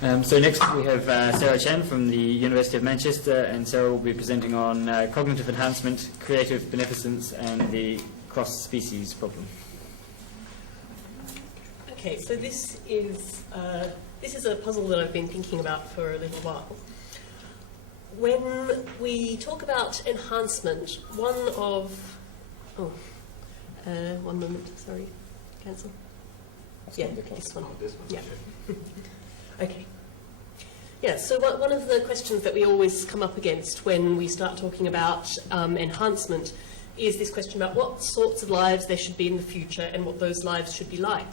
So next we have Sarah Chen from the University of Manchester, and Sarah will be presenting on cognitive enhancement, creative beneficence, and the cross-species problem. Okay, so this is a puzzle that I've been thinking about for a little while. When we talk about enhancement, one moment, sorry, cancel. Yeah, this one. Yeah. Okay. Yeah, so one of the questions that we always come up against when we start talking about enhancement is this question about what sorts of lives there should be in the future and what those lives should be like.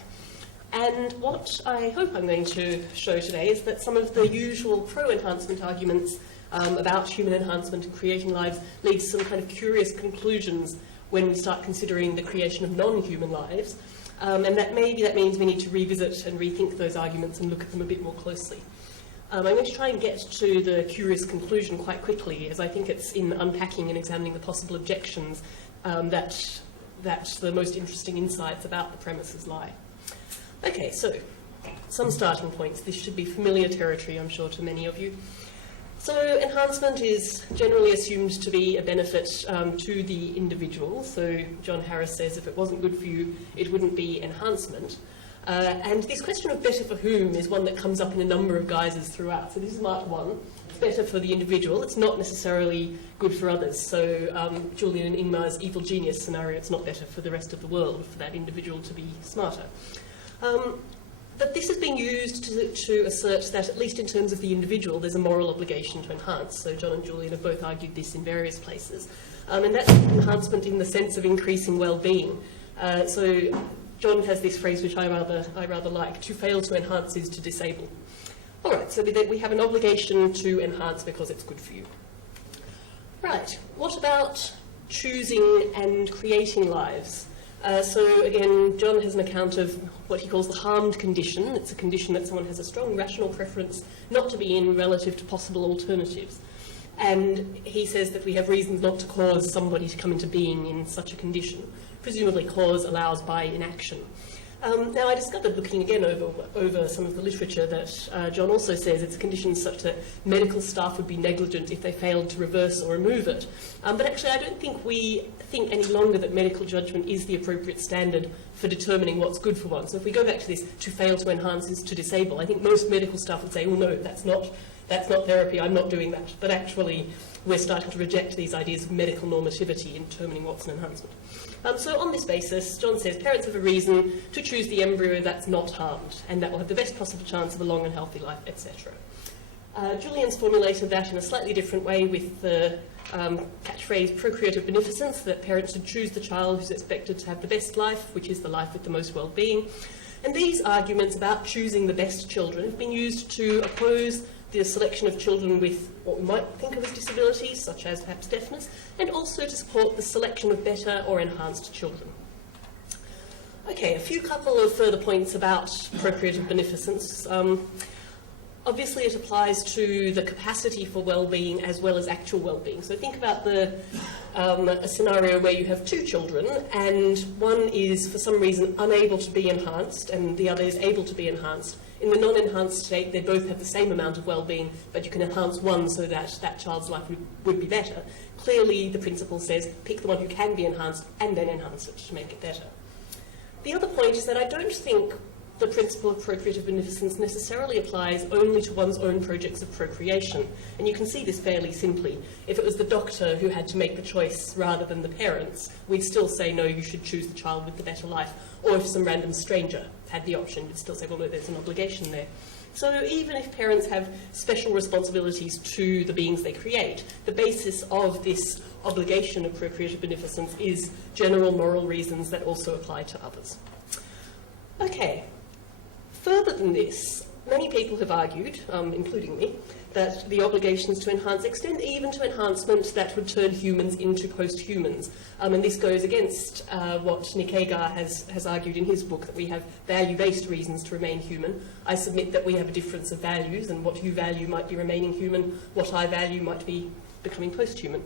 And what I hope I'm going to show today is that some of the usual pro-enhancement arguments about human enhancement and creating lives lead to some kind of curious conclusions when we start considering the creation of non-human lives. And that maybe that means we need to revisit and rethink those arguments and look at them a bit more closely. I'm going to try and get to the curious conclusion quite quickly, as I think it's in unpacking and examining the possible objections that the most interesting insights about the premises lie. Okay, so some starting points. This should be familiar territory, I'm sure, to many of you. So enhancement is generally assumed to be a benefit to the individual. So John Harris says if it wasn't good for you, it wouldn't be enhancement. And this question of better for whom is one that comes up in a number of guises throughout. So this is mark one. It's better for the individual. It's not necessarily good for others. So Julian and Ingmar's evil genius scenario, it's not better for the rest of the world, for that individual to be smarter. But this has been used to assert that, at least in terms of the individual, there's a moral obligation to enhance. So John and Julian have both argued this in various places. And that's enhancement in the sense of increasing well-being. So John has this phrase which I rather like: to fail to enhance is to disable. All right, so we have an obligation to enhance because it's good for you. Right, what about choosing and creating lives? So again, John has an account of what he calls the harmed condition. It's a condition that someone has a strong rational preference not to be in relative to possible alternatives. And he says that we have reasons not to cause somebody to come into being in such a condition. Presumably cause allows by inaction. Now I discovered, looking again over some of the literature, that John also says it's a condition such that medical staff would be negligent if they failed to reverse or remove it. But actually I don't think we think any longer that medical judgment is the appropriate standard for determining what's good for one. So if we go back to this, to fail to enhance is to disable, I think most medical staff would say, oh no, that's not therapy, I'm not doing that. But actually we're starting to reject these ideas of medical normativity in determining what's an enhancement. So on this basis, John says parents have a reason to choose the embryo that's not harmed, and that will have the best possible chance of a long and healthy life, etc. Julian's formulated that in a slightly different way with the catchphrase procreative beneficence, that parents should choose the child who's expected to have the best life, which is the life with the most well-being. And these arguments about choosing the best children have been used to oppose the selection of children with what we might think of as disabilities, such as perhaps deafness, and also to support the selection of better or enhanced children. Okay, a few couple of further points about procreative beneficence. Obviously it applies to the capacity for well-being as well as actual well-being. So think about a scenario where you have two children and one is for some reason unable to be enhanced and the other is able to be enhanced. In the non-enhanced state, they both have the same amount of well-being, but you can enhance one so that that child's life would be better. Clearly, the principle says pick the one who can be enhanced and then enhance it to make it better. The other point is that I don't think the principle of procreative beneficence necessarily applies only to one's own projects of procreation. And you can see this fairly simply. If it was the doctor who had to make the choice rather than the parents, we'd still say, no, you should choose the child with the better life. Or if some random stranger had the option, we'd still say, well, no, there's an obligation there. So even if parents have special responsibilities to the beings they create, the basis of this obligation of procreative beneficence is general moral reasons that also apply to others. Okay. Further than this, many people have argued, including me, that the obligations to enhance extend even to enhancement that would turn humans into post-humans. And this goes against what Nick Agar has argued in his book, that we have value-based reasons to remain human. I submit that we have a difference of values, and what you value might be remaining human, what I value might be becoming post-human.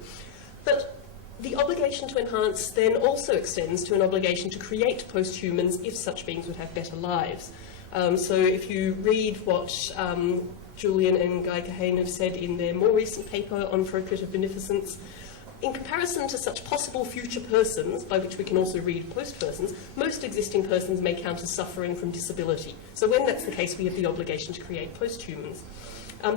But the obligation to enhance then also extends to an obligation to create post-humans if such beings would have better lives. So if you read what Julian and Guy Kahane have said in their more recent paper on procreative beneficence, in comparison to such possible future persons, by which we can also read post-persons, most existing persons may count as suffering from disability. So when that's the case, we have the obligation to create post-humans.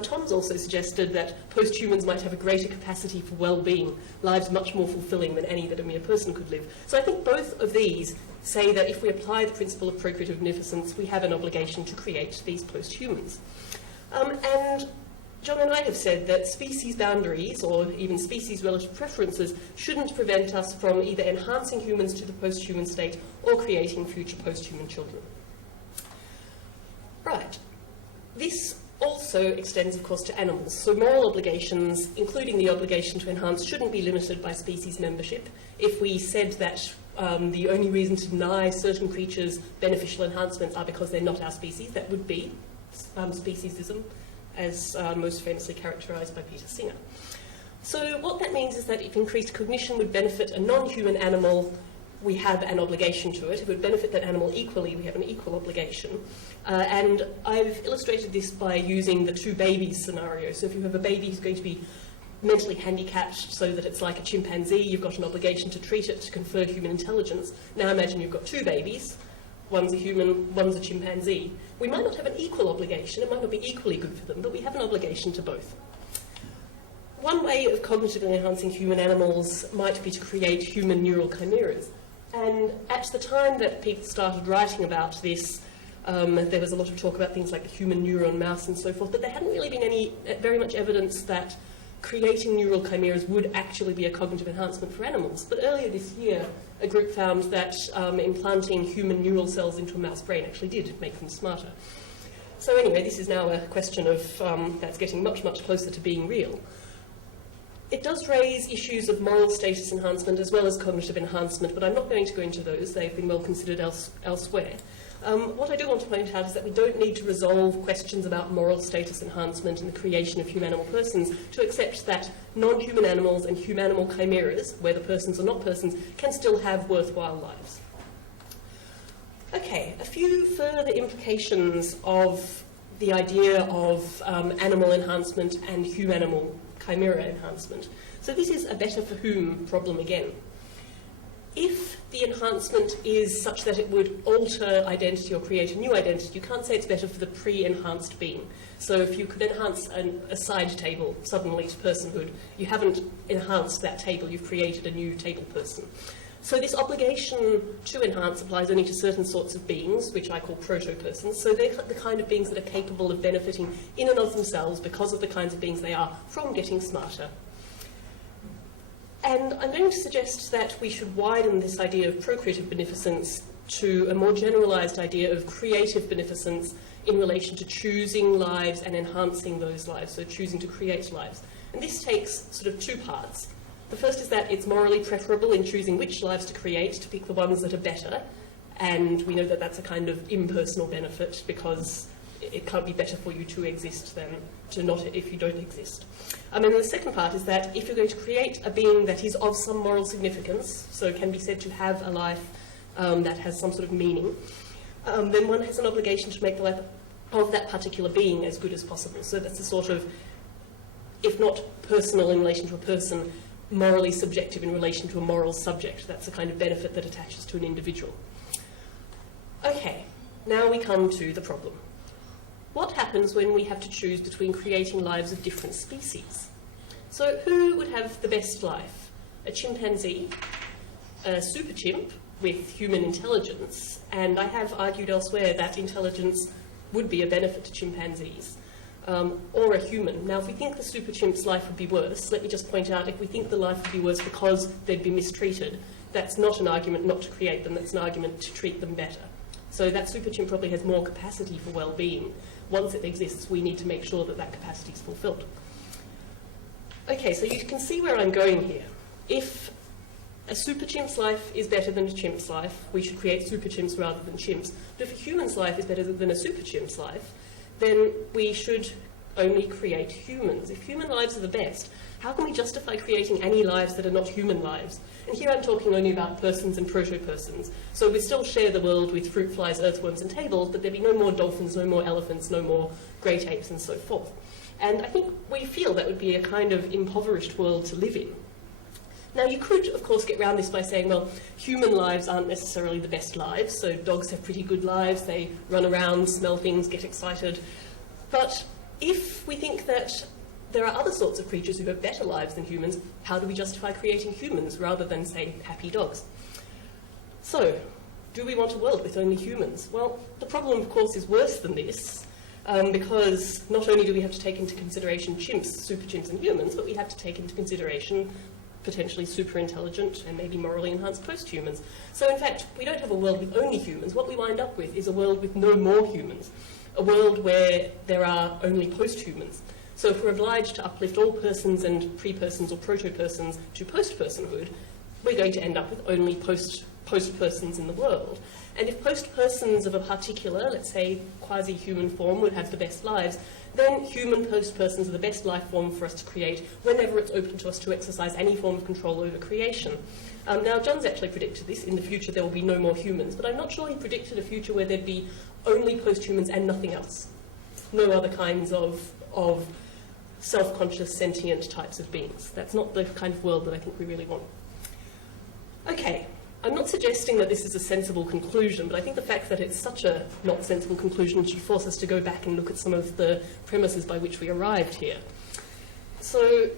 Tom's also suggested that post-humans might have a greater capacity for well-being, lives much more fulfilling than any that a mere person could live. So I think both of these say that if we apply the principle of procreative beneficence, we have an obligation to create these post-humans. And John and I have said that species boundaries, or even species relative preferences, shouldn't prevent us from either enhancing humans to the post-human state or creating future post-human children. Right. This also extends, of course, to animals. So moral obligations, including the obligation to enhance, shouldn't be limited by species membership. If we said that the only reason to deny certain creatures beneficial enhancements are because they're not our species, that would be speciesism, as most famously characterised by Peter Singer. So what that means is that if increased cognition would benefit a non-human animal, we have an obligation to it. If it would benefit that animal equally, we have an equal obligation. And I've illustrated this by using the two babies scenario. So if you have a baby who's going to be mentally handicapped so that it's like a chimpanzee, you've got an obligation to treat it to confer human intelligence. Now imagine you've got two babies. One's a human, one's a chimpanzee. We might not have an equal obligation, it might not be equally good for them, but we have an obligation to both. One way of cognitively enhancing human animals might be to create human neural chimeras. And at the time that people started writing about this, there was a lot of talk about things like the human neuron mouse and so forth, but there hadn't really been very much evidence that creating neural chimeras would actually be a cognitive enhancement for animals. But earlier this year, a group found that implanting human neural cells into a mouse brain actually did make them smarter. So anyway, this is now a question of that's getting much, much closer to being real. It does raise issues of moral status enhancement as well as cognitive enhancement, but I'm not going to go into those. They've been well considered elsewhere. What I do want to point out is that we don't need to resolve questions about moral status enhancement and the creation of humanimal persons to accept that non-human animals and humanimal chimeras, whether persons or not persons, can still have worthwhile lives. Okay, a few further implications of the idea of animal enhancement and humanimal chimera enhancement. So this is a better for whom problem again. If the enhancement is such that it would alter identity or create a new identity, you can't say it's better for the pre-enhanced being. So if you could enhance a side table suddenly to personhood, you haven't enhanced that table, you've created a new table person. So this obligation to enhance applies only to certain sorts of beings, which I call proto-persons. So they're the kind of beings that are capable of benefiting in and of themselves because of the kinds of beings they are from getting smarter. And I'm going to suggest that we should widen this idea of procreative beneficence to a more generalised idea of creative beneficence in relation to choosing lives and enhancing those lives, so choosing to create lives. And this takes sort of two parts. The first is that it's morally preferable in choosing which lives to create, to pick the ones that are better, and we know that that's a kind of impersonal benefit because it can't be better for you to exist than to not if you don't exist. And the second part is that if you're going to create a being that is of some moral significance, so can be said to have a life that has some sort of meaning, then one has an obligation to make the life of that particular being as good as possible. So that's a sort of, if not personal in relation to a person, morally subjective in relation to a moral subject. That's the kind of benefit that attaches to an individual. Okay, now we come to the problem. What happens when we have to choose between creating lives of different species? So who would have the best life? A chimpanzee, a super chimp with human intelligence, and I have argued elsewhere that intelligence would be a benefit to chimpanzees, or a human. Now, if we think the super chimp's life would be worse, let me just point out, if we think the life would be worse because they'd be mistreated, that's not an argument not to create them, that's an argument to treat them better. So that super chimp probably has more capacity for well-being. Once it exists, we need to make sure that that capacity is fulfilled. Okay, so you can see where I'm going here. If a super chimp's life is better than a chimp's life, we should create super chimps rather than chimps. But if a human's life is better than a super chimp's life, then we should only create humans? If human lives are the best, how can we justify creating any lives that are not human lives? And here I'm talking only about persons and proto-persons. So we still share the world with fruit flies, earthworms and tables, but there'd be no more dolphins, no more elephants, no more great apes and so forth. And I think we feel that would be a kind of impoverished world to live in. Now, you could, of course, get around this by saying, well, human lives aren't necessarily the best lives, so dogs have pretty good lives, they run around, smell things, get excited. But if we think that there are other sorts of creatures who have better lives than humans, how do we justify creating humans rather than, say, happy dogs? So, do we want a world with only humans? Well, the problem, of course, is worse than this, because not only do we have to take into consideration chimps, super chimps and humans, but we have to take into consideration potentially super intelligent and maybe morally enhanced post-humans. So in fact, we don't have a world with only humans. What we wind up with is a world with no more humans, a world where there are only post-humans. So if we're obliged to uplift all persons and pre-persons or proto-persons to post-personhood, we're going to end up with only post-persons in the world. And if post-persons of a particular, let's say, quasi-human form would have the best lives, then human post-persons are the best life form for us to create whenever it's open to us to exercise any form of control over creation. Now, John's actually predicted this. In the future, there will be no more humans. But I'm not sure he predicted a future where there'd be only post-humans and nothing else. No other kinds of self-conscious, sentient types of beings. That's not the kind of world that I think we really want. Okay. I'm not suggesting that this is a sensible conclusion, but I think the fact that it's such a not sensible conclusion should force us to go back and look at some of the premises by which we arrived here. So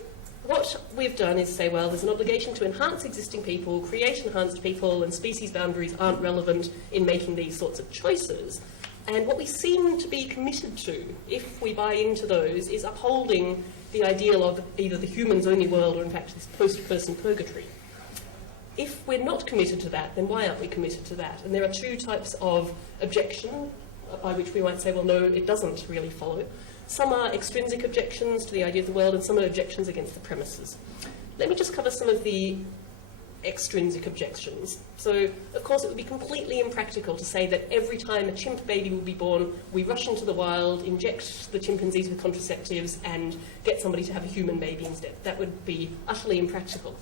what we've done is say, well, there's an obligation to enhance existing people, create enhanced people, and species boundaries aren't relevant in making these sorts of choices. And what we seem to be committed to, if we buy into those, is upholding the ideal of either the humans-only world or, in fact, this post-person purgatory. If we're not committed to that, then why aren't we committed to that? And there are two types of objection by which we might say, well, no, it doesn't really follow. Some are extrinsic objections to the idea of the world, and some are objections against the premises. Let me just cover some of the extrinsic objections. So, of course, it would be completely impractical to say that every time a chimp baby will be born, we rush into the wild, inject the chimpanzees with contraceptives, and get somebody to have a human baby instead. That would be utterly impractical.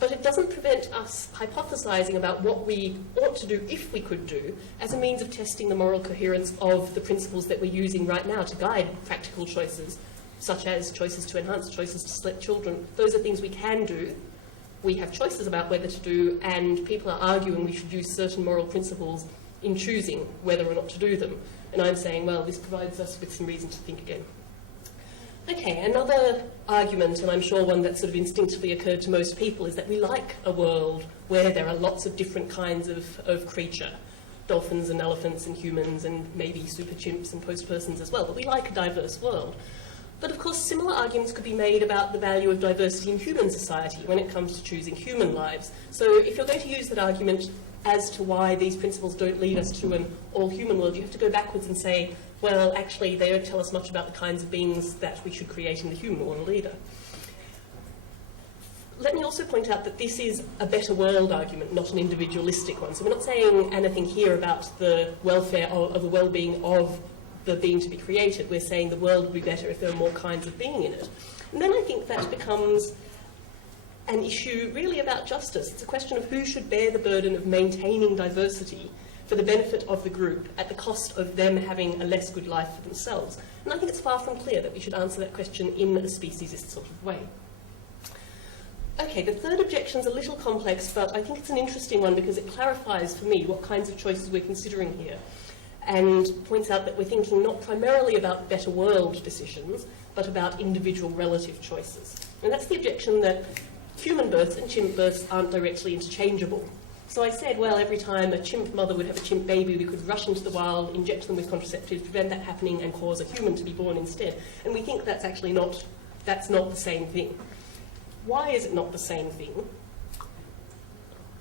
But it doesn't prevent us hypothesising about what we ought to do, if we could do, as a means of testing the moral coherence of the principles that we're using right now to guide practical choices, such as choices to enhance, choices to select children. Those are things we can do. We have choices about whether to do, and people are arguing we should use certain moral principles in choosing whether or not to do them. And I'm saying, well, this provides us with some reason to think again. Okay, another argument, and I'm sure one that sort of instinctively occurred to most people, is that we like a world where there are lots of different kinds of creature, dolphins and elephants and humans and maybe super chimps and post-persons as well, but we like a diverse world. But of course, similar arguments could be made about the value of diversity in human society when it comes to choosing human lives. So if you're going to use that argument as to why these principles don't lead us to an all-human world, you have to go backwards and say, well, actually, they don't tell us much about the kinds of beings that we should create in the human world either. Let me also point out that this is a better world argument, not an individualistic one. So we're not saying anything here about the welfare or the well-being of the being to be created. We're saying the world would be better if there were more kinds of being in it. And then I think that becomes an issue really about justice. It's a question of who should bear the burden of maintaining diversity for the benefit of the group at the cost of them having a less good life for themselves. And I think it's far from clear that we should answer that question in a speciesist sort of way. Okay, the third objection is a little complex, but I think it's an interesting one because it clarifies for me what kinds of choices we're considering here, and points out that we're thinking not primarily about better world decisions, but about individual relative choices. And that's the objection that human births and chimp births aren't directly interchangeable. So I said, well, every time a chimp mother would have a chimp baby, we could rush into the wild, inject them with contraceptives, prevent that happening, and cause a human to be born instead. And we think that's actually not the same thing. Why is it not the same thing?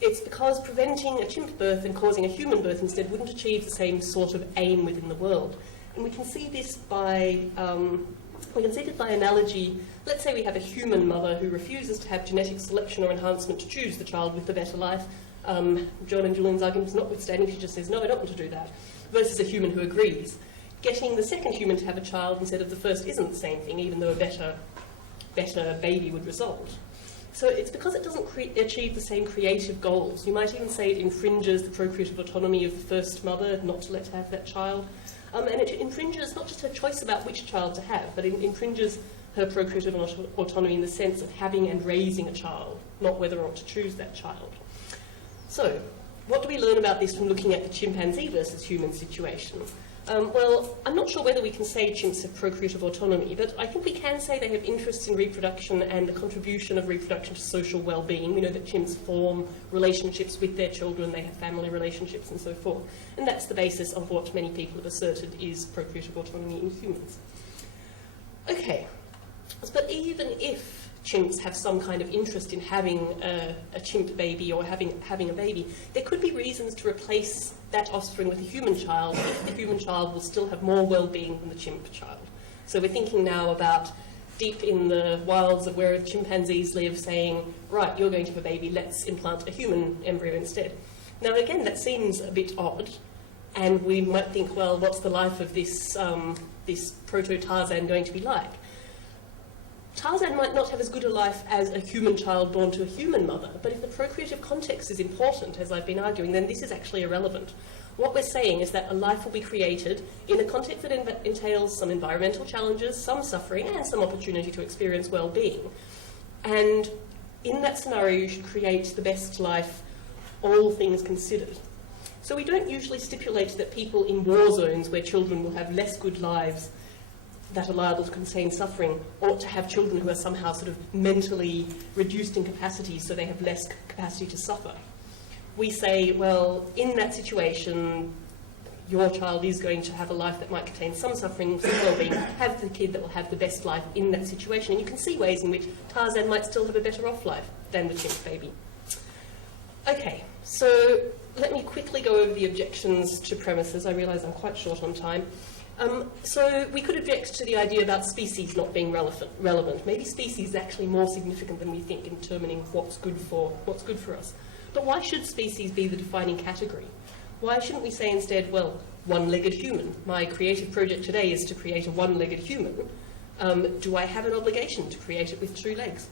It's because preventing a chimp birth and causing a human birth instead wouldn't achieve the same sort of aim within the world. And we can see this by analogy. Let's say we have a human mother who refuses to have genetic selection or enhancement to choose the child with the better life. John and Julian's arguments notwithstanding, she just says, no, I don't want to do that, versus a human who agrees. getting the second human to have a child instead of the first isn't the same thing, even though a better baby would result. So it's because it doesn't achieve the same creative goals. You might even say it infringes the procreative autonomy of the first mother not to let her have that child. And it infringes not just her choice about which child to have, but it infringes her procreative autonomy in the sense of having and raising a child, not whether or not to choose that child. So, what do we learn about this from looking at the chimpanzee versus human situation? Well, I'm not sure whether we can say chimps have procreative autonomy, but I think we can say they have interests in reproduction and the contribution of reproduction to social well-being. We know that chimps form relationships with their children, they have family relationships and so forth. And that's the basis of what many people have asserted is procreative autonomy in humans. Okay, but even if chimps have some kind of interest in having a chimp baby or having a baby, there could be reasons to replace that offspring with a human child if the human child will still have more well-being than the chimp child. So we're thinking now about deep in the wilds of where chimpanzees live saying, right, you're going to have a baby, let's implant a human embryo instead. Now again, that seems a bit odd, and we might think, well, what's the life of this proto-Tarzan going to be like? Tarzan might not have as good a life as a human child born to a human mother, but if the procreative context is important, as I've been arguing, then this is actually irrelevant. What we're saying is that a life will be created in a context that entails some environmental challenges, some suffering, and some opportunity to experience well-being. And in that scenario, you should create the best life, all things considered. So we don't usually stipulate that people in war zones where children will have less good lives that are liable to contain suffering ought to have children who are somehow sort of mentally reduced in capacity so they have less capacity to suffer. We say, well, in that situation, your child is going to have a life that might contain some suffering, some well-being, have the kid that will have the best life in that situation. And you can see ways in which Tarzan might still have a better off life than the chimp baby. Okay, so let me quickly go over the objections to premises. I realise I'm quite short on time. So we could object to the idea about species not being relevant. Maybe species is actually more significant than we think in determining what's good for us. But why should species be the defining category? Why shouldn't we say instead, well, one-legged human? My creative project today is to create a one-legged human. Do I have an obligation to create it with 2 legs?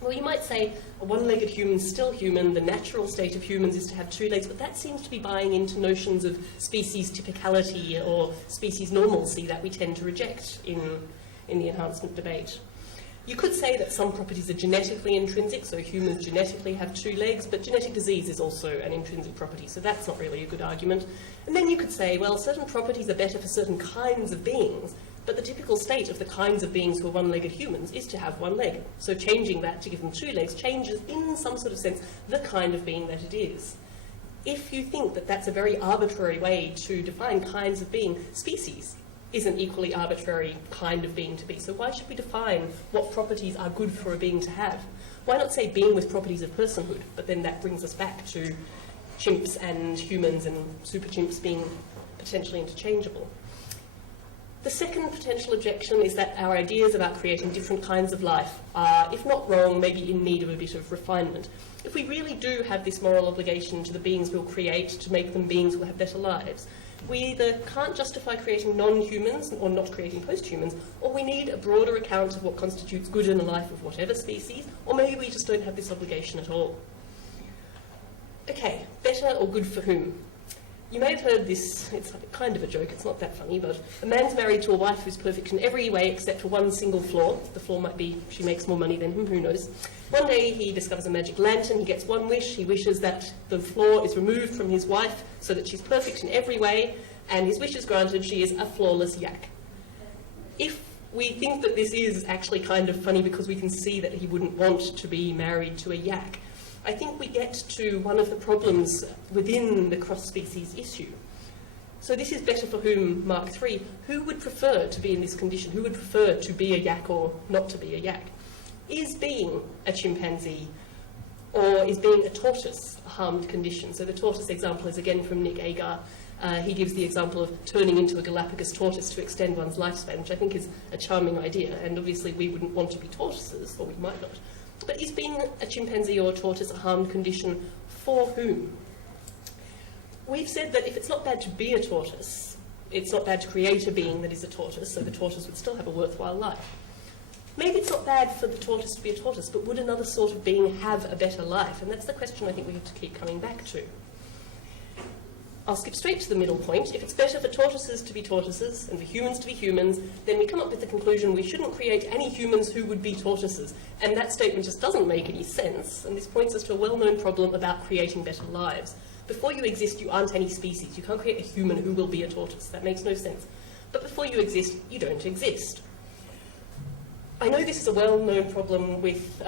Well, you might say a one-legged human's still human, the natural state of humans is to have 2 legs, but that seems to be buying into notions of species typicality or species normalcy that we tend to reject in the enhancement debate. You could say that some properties are genetically intrinsic, so humans genetically have 2 legs, but genetic disease is also an intrinsic property, so that's not really a good argument. And then you could say, well, certain properties are better for certain kinds of beings, but the typical state of the kinds of beings who are one-legged humans is to have 1 leg. So changing that to give them 2 legs changes, in some sort of sense, the kind of being that it is. If you think that that's a very arbitrary way to define kinds of being, species is an equally arbitrary kind of being to be. So why should we define what properties are good for a being to have? Why not say being with properties of personhood? But then that brings us back to chimps and humans and super chimps being potentially interchangeable. The second potential objection is that our ideas about creating different kinds of life are, if not wrong, maybe in need of a bit of refinement. If we really do have this moral obligation to the beings we'll create to make them beings who will have better lives, we either can't justify creating non-humans or not creating post-humans, or we need a broader account of what constitutes good in a life of whatever species, or maybe we just don't have this obligation at all. Okay, better or good for whom? You may have heard this, it's kind of a joke, it's not that funny, but a man's married to a wife who's perfect in every way except for one single flaw. The flaw might be she makes more money than him, who knows. One day he discovers a magic lantern, he gets one wish, he wishes that the flaw is removed from his wife so that she's perfect in every way, and his wish is granted, she is a flawless yak. If we think that this is actually kind of funny because we can see that he wouldn't want to be married to a yak, I think we get to one of the problems within the cross-species issue. So this is better for whom, Mark 3. Who would prefer to be in this condition? Who would prefer to be a yak or not to be a yak? Is being a chimpanzee or is being a tortoise a harmed condition? So the tortoise example is again from Nick Agar. He gives the example of turning into a Galapagos tortoise to extend one's lifespan, which I think is a charming idea, and obviously we wouldn't want to be tortoises, or we might not. But is being a chimpanzee or a tortoise a harmed condition for whom? We've said that if it's not bad to be a tortoise, it's not bad to create a being that is a tortoise, so the tortoise would still have a worthwhile life. Maybe it's not bad for the tortoise to be a tortoise, but would another sort of being have a better life? And that's the question I think we have to keep coming back to. I'll skip straight to the middle point. If it's better for tortoises to be tortoises and for humans to be humans, then we come up with the conclusion we shouldn't create any humans who would be tortoises. And that statement just doesn't make any sense, and this points us to a well-known problem about creating better lives. Before you exist, you aren't any species. You can't create a human who will be a tortoise. That makes no sense. But before you exist, you don't exist. I know this is a well-known problem with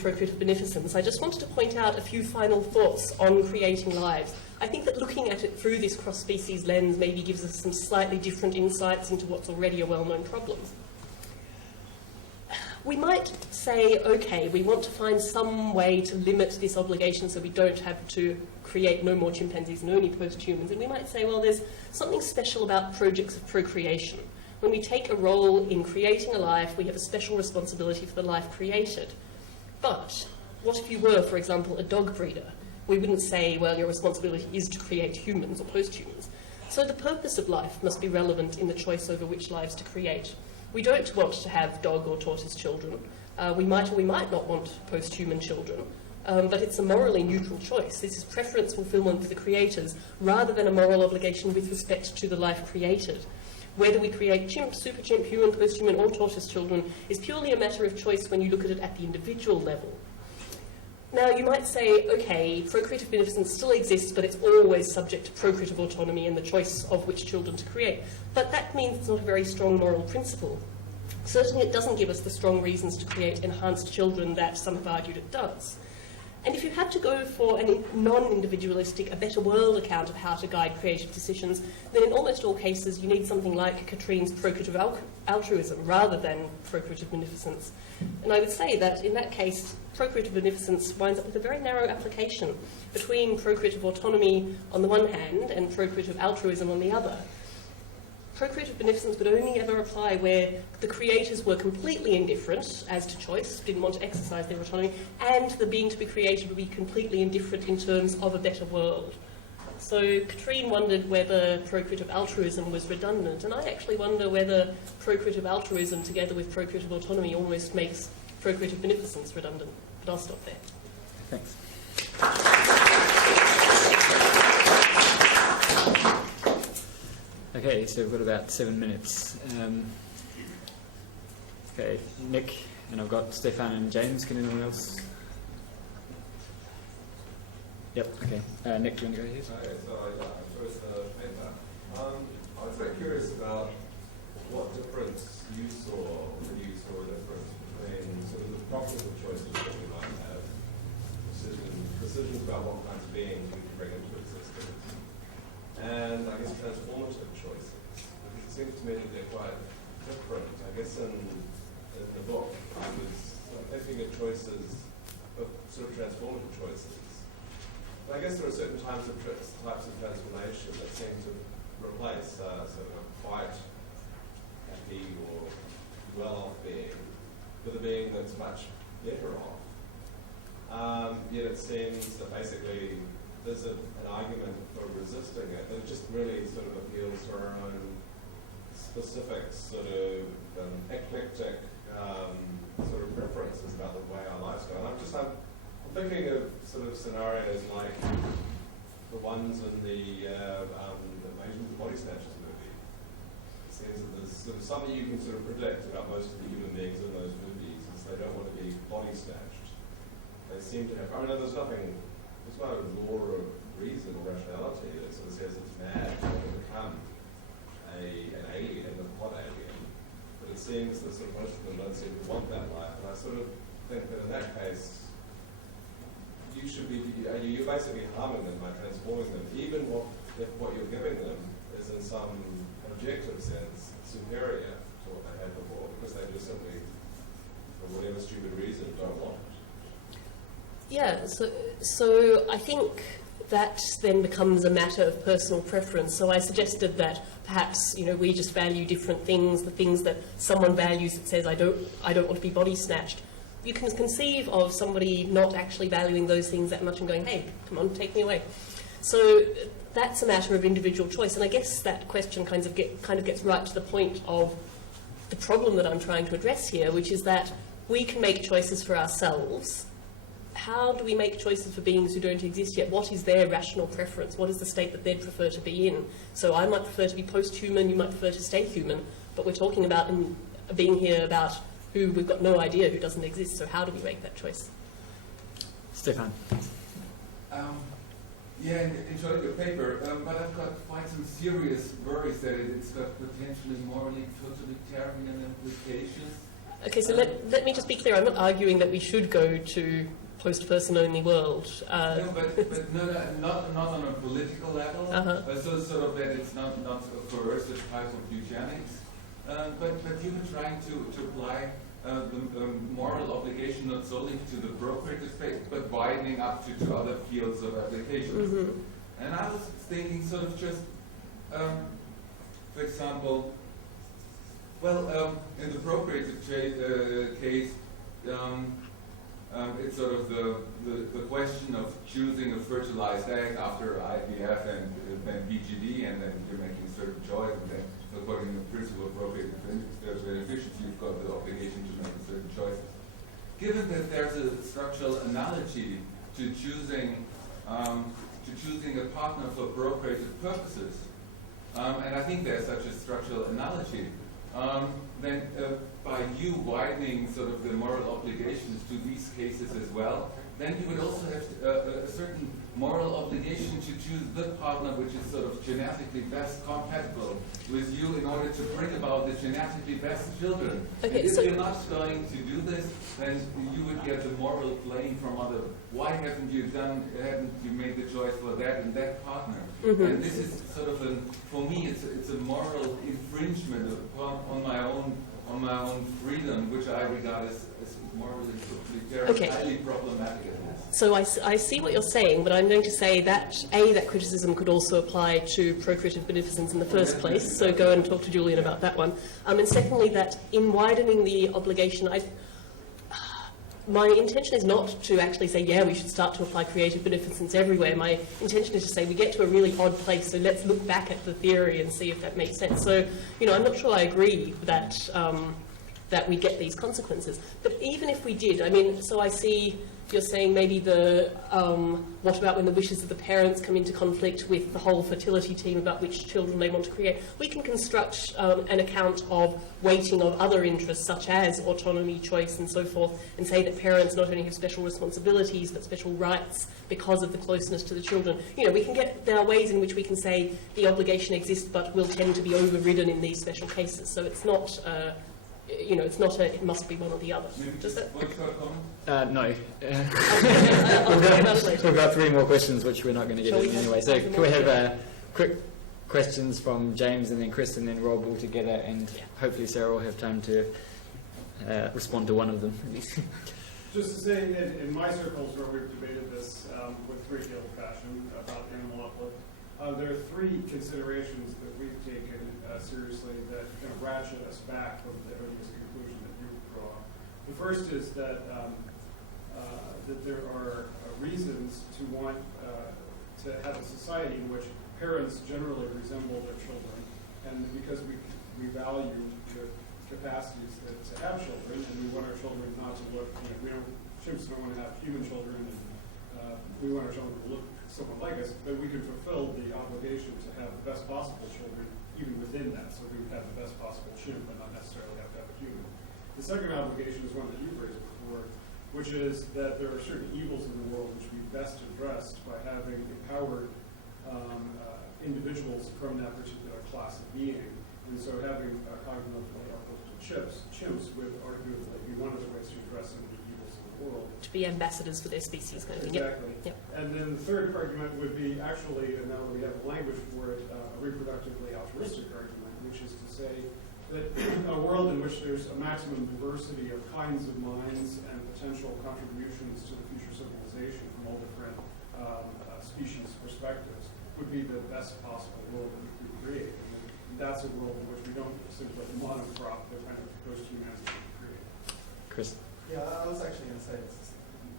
procreative beneficence. I just wanted to point out a few final thoughts on creating lives. I think that looking at it through this cross-species lens maybe gives us some slightly different insights into what's already a well-known problem. We might say, okay, we want to find some way to limit this obligation so we don't have to create no more chimpanzees and only post-humans. And we might say, well, there's something special about projects of procreation. When we take a role in creating a life, we have a special responsibility for the life created. But what if you were, for example, a dog breeder? We wouldn't say, well, your responsibility is to create humans or post-humans. So the purpose of life must be relevant in the choice over which lives to create. We don't want to have dog or tortoise children. We might or we might not want post-human children. But it's a morally neutral choice. This is preference fulfillment for the creators rather than a moral obligation with respect to the life created. Whether we create chimp, super chimp, human, post-human or tortoise children is purely a matter of choice when you look at it at the individual level. Now, you might say, okay, procreative beneficence still exists, but it's always subject to procreative autonomy and the choice of which children to create. But that means it's not a very strong moral principle. Certainly it doesn't give us the strong reasons to create enhanced children that some have argued it does. And if you had to go for a non-individualistic, a better world account of how to guide creative decisions, then in almost all cases you need something like Katrine's procreative altruism rather than procreative beneficence. And I would say that in that case, procreative beneficence winds up with a very narrow application between procreative autonomy on the one hand and procreative altruism on the other. Procreative beneficence would only ever apply where the creators were completely indifferent as to choice, didn't want to exercise their autonomy, and the being to be created would be completely indifferent in terms of a better world. So Katrine wondered whether procreative altruism was redundant, and I actually wonder whether procreative altruism together with procreative autonomy almost makes procreative beneficence redundant. But I'll stop there. Thanks. Okay, so we've got about 7 minutes. Okay, Nick, and I've got Stefan and James. Can anyone else? Yep, okay. Nick, do you want to go ahead? Okay, so first, Chimera. I was very curious about what difference you saw, when you saw a difference between sort of the profitable choices that we might have, decisions about what kinds of beings we can bring into existence, and I guess transformative choices. Because it seems to me that they're quite different. I guess in the book, I was thinking of choices, of sort of transformative choices. But I guess there are certain types of transformation that seem to replace sort of a quite happy or well-off being with a being that's much better off. Yet it seems that basically there's an argument for resisting it that just really sort of appeals to our own specific sort of eclectic sort of preferences about the way our lives go. And I'm thinking of sort of scenarios like the ones in the Invasion of the Body Snatchers movie. It seems that there's sort of something you can sort of predict about most of the human beings in those movies is they don't want to be body snatched. They seem to have, I mean, there's no law of reason or rationality that sort of says it's mad to become an alien, a pod alien. But it seems that sort of most of them don't seem to want that life. And I sort of think that in that case, you're basically harming them by transforming them, even if what you're giving them is in some objective sense superior to what they had before, because they just simply, for whatever stupid reason, don't want it. Yeah, so I think that then becomes a matter of personal preference. So I suggested that perhaps, we just value different things, the things that someone values that says, I don't want to be body snatched. You can conceive of somebody not actually valuing those things that much and going, hey, come on, take me away. So that's a matter of individual choice. And I guess that question kind of gets right to the point of the problem that I'm trying to address here, which is that we can make choices for ourselves. How do we make choices for beings who don't exist yet? What is their rational preference? What is the state that they'd prefer to be in? So I might prefer to be post-human, you might prefer to stay human, but we're talking about a being here about who we've got no idea who doesn't exist, so how do we make that choice? Stefan. Yeah, enjoyed your paper, but I've got quite some serious worries that it's got potentially morally totalitarian implications. Okay, so let me just be clear. I'm not arguing that we should go to post-person-only world. No, but not on a political level. So sort of that it's not a coercive type of eugenics. But you were trying to apply the moral obligation not solely to the procreative space, but widening up to other fields of application. And I was thinking sort of just, for example, in the procreative case, it's sort of the question of choosing a fertilized egg after IVF and then BGD, and then you're making certain choice, and then according to the principle of procreative beneficence, you've got the obligation to make certain choices. Given that there's a structural analogy to choosing a partner for procreative purposes, and I think there's such a structural analogy, then by you widening sort of the moral obligations to these cases as well, then you would also have a certain moral obligation to choose the partner which is sort of genetically best compatible with you in order to bring about the genetically best children. Okay, and if so you're not going to do this, then you would get the moral blame from other. Why haven't you made the choice for that and that partner? And this is sort of for me, it's a moral infringement on my own freedom, which I regard as morally highly problematic at least. So I see what you're saying, but I'm going to say that that criticism could also apply to procreative beneficence in the first place, so go and talk to Julian about that one. And secondly, that in widening the obligation, my intention is not to actually say, yeah, we should start to apply creative beneficence everywhere. My intention is to say we get to a really odd place, so let's look back at the theory and see if that makes sense. So, I'm not sure I agree that that we get these consequences. But even if we did, so I see you're saying maybe what about when the wishes of the parents come into conflict with the whole fertility team about which children they want to create? We can construct an account of weighting of other interests such as autonomy, choice and so forth, and say that parents not only have special responsibilities but special rights because of the closeness to the children. There are ways in which we can say the obligation exists but will tend to be overridden in these special cases. So it's not it must be one or the other. Does that? No. I'll talk about it later. We've got 3 more questions, which we're not going to get in anyway. So can we have quick questions from James and then Chris and then Rob all together, and hopefully Sarah will have time to respond to one of them at least. Just to say, in my circles where we've debated this with great deal of passion about animal uplift, there are 3 considerations that we've taken seriously that kind of ratchet us back from the erroneous conclusion that you draw. The first is that that there are reasons to want to have a society in which parents generally resemble their children, and because we value the capacities to have children, and we want our children not to look, chimps don't want to have human children, and we want our children to look somewhat like us, but we can fulfill the obligation to have the best possible children even within that, so we would have the best possible chimp but not necessarily have to have a human. The second obligation is one that you've raised before, which is that there are certain evils in the world which we best addressed by having empowered individuals from that particular class of being. And so having cognitively uplifted chimps would arguably be one of the ways to address some of the evils of the world. To be ambassadors for their species, kind of thing. Exactly. Yep. And then the third argument would be actually, and now that we have a language for it, a reproductively altruistic argument, which is to say that a world in which there's a maximum diversity of kinds of minds and potential contributions to the future civilization from all different species perspectives would be the best possible world that we could create. And that's a world in which we don't simply monocrop the kind of post-humanity we create. Chris? Yeah, I was actually going to say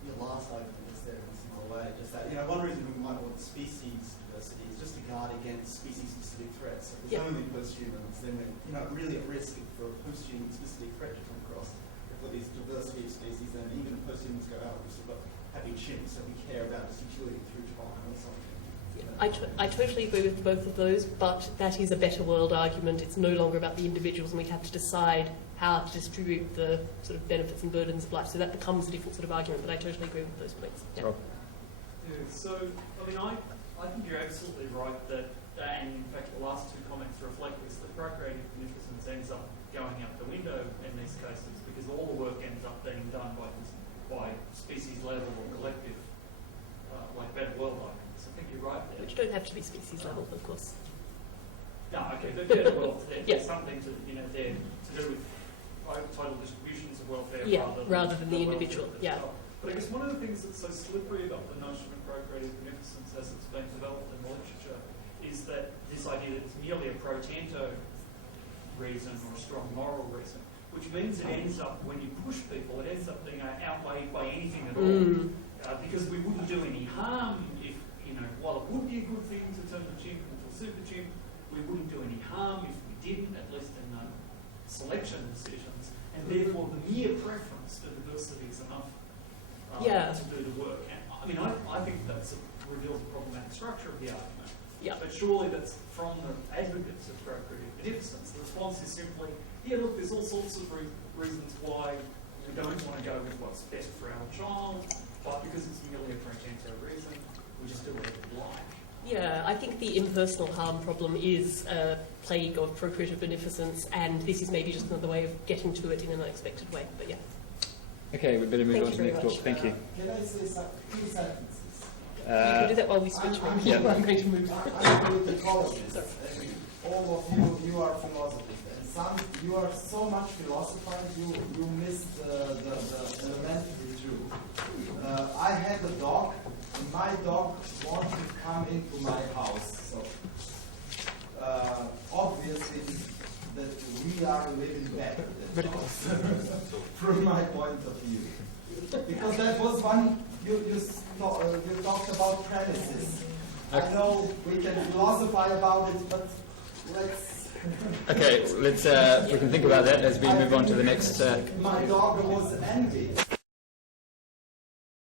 your last argument is there in a similar way. Just that, one reason we might want species diversity is just to guard against species-specific threats. So if Yeah. it's only posthumans, then we're really at risk for a posthuman-specific threat to come across. If we've got these diversity of species, then even if posthumans go out, we've still got happy chimps that we care about its utility through time or something. I totally agree with both of those, but that is a better world argument. It's no longer about the individuals, and we have to decide how to distribute the sort of benefits and burdens of life. So that becomes a different sort of argument, but I totally agree with those points. Yeah. Rob. Yeah, so, I mean, I think you're absolutely right that, and in fact the last two comments reflect this, that procreative beneficence ends up going out the window in these cases because all the work ends up being done by species level or collective, like better world arguments. I think you're right there. Which don't have to be species level, of course. No, okay, but better world, there's Yeah. something to, they're to do with total distributions of welfare rather than the individual. welfare Yeah. itself. But I guess one of the things that's so slippery about the notion of procreative beneficence as it's been developed in the literature is that this idea that it's merely a pro tanto reason or a strong moral reason, which means it ends up, when you push people, it ends up being outweighed by anything at all. Because we wouldn't do any harm if, while it would be a good thing to turn the chimp into a super chimp, we wouldn't do any harm if we didn't, at least in selection decisions, and therefore the mere preference for diversity is enough to do the work. And I mean, I think that reveals the problematic structure of the argument. Yeah. But surely that's from the advocates of procreative beneficence. The response is simply, look, there's all sorts of reasons why we don't want to go with what's best for our child, but because it's merely a pro tanto reason, we just do whatever we like. Yeah, I think the impersonal harm problem is a plague of procreative beneficence, and this is maybe just another way of getting to it in an unexpected way. But yeah. Okay, we better move Thank on you to the very next much. talk. Thank you. Can I say two sentences? You can do that while we switch. I'm Yeah. I'm going to move. I'm a politicologist, and all of you are philosophers, and some you are so much philosophized you missed the elementary truth. I had a dog, and my dog wanted to come into my house, so obviously that we are living better from my point of view, because that was one. You talked about premises. I know we can philosophize about it, but let's... Okay, let's we can think about that as we move on to the next... My dog was envious.